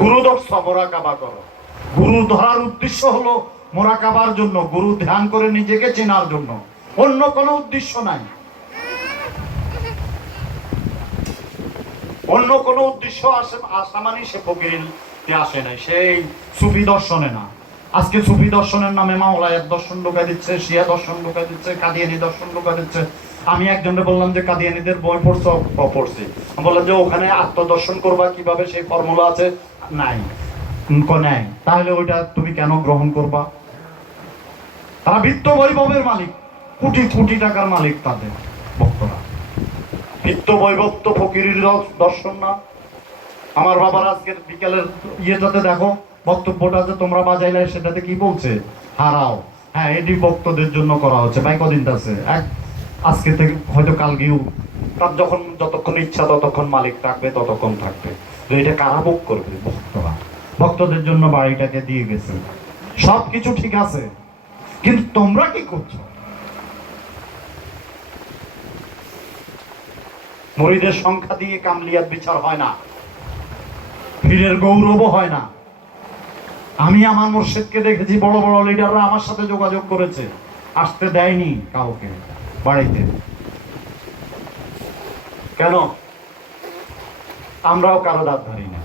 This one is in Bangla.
গুরু ধরছ, মোরাকাবা করো। গুরু ধরার উদ্দেশ্য হলো মোরাকাবার জন্য, গুরু ধ্যান করে নিজেকে চেনার জন্য, অন্য কোনো উদ্দেশ্য নাই। অন্য কোনো উদ্দেশ্য আসা মানে সে ফকিরিতে আসে নাই, সেই সুফি দর্শনে না। আজকে সুফি দর্শনের নামে মাওলায়াত দর্শন ঢোকা দিচ্ছে, শিয়া দর্শন ঢোকা দিচ্ছে, কাদিয়ানি দর্শন ঢোকা দিচ্ছে। আমি একজনকে বললাম যে কাদিয়ানিদের বই পড়ছো? পড়ছি। বললাম যে ওখানে আত্মদর্শন করবা কিভাবে, সেই ফর্মুলা আছে? নাই। নাই, তাহলে ওইটা তুমি কেন গ্রহণ করবা? তারা বিত্ত বৈভবের মালিক, কোটি কোটি টাকার মালিক তাদের ভক্তরা। বিত্ত বৈভব তো ফকিরের দর্শন না। আমার বাবার আজকের বিকেলের ইয়েটাতে দেখো, বক্তব্যটা যে তোমরা বাজাইলে সেটাতে কি বলছে? হারাও। হ্যাঁ, এটি ভক্তদের জন্য করা হচ্ছে। ভাই কদিন আছে, আজকে থেকে হয়তো কালকেও, তার যখন যতক্ষণ ইচ্ছা ততক্ষণ মালিক থাকবে, ততক্ষণ থাকবে। তো এটা কারা ভোগ করবে? ভক্তরা। ভক্তদের জন্য বাড়িটাকে দিয়ে গেছে, সবকিছু ঠিক আছে, কিন্তু তোমরা কি করছো? মুরিদের সংখ্যা দিয়ে কামলিয়াত বিচার হয় না, পীরের গৌরবও হয় না। আমি আমার মুর্শিদকে দেখেছি, বড় বড় লিডাররা আমার সাথে যোগাযোগ করেছে, আসতে দেয়নি কাউকে বাড়িতে। কেন? আমরাও কারো দাঁত ধরি না।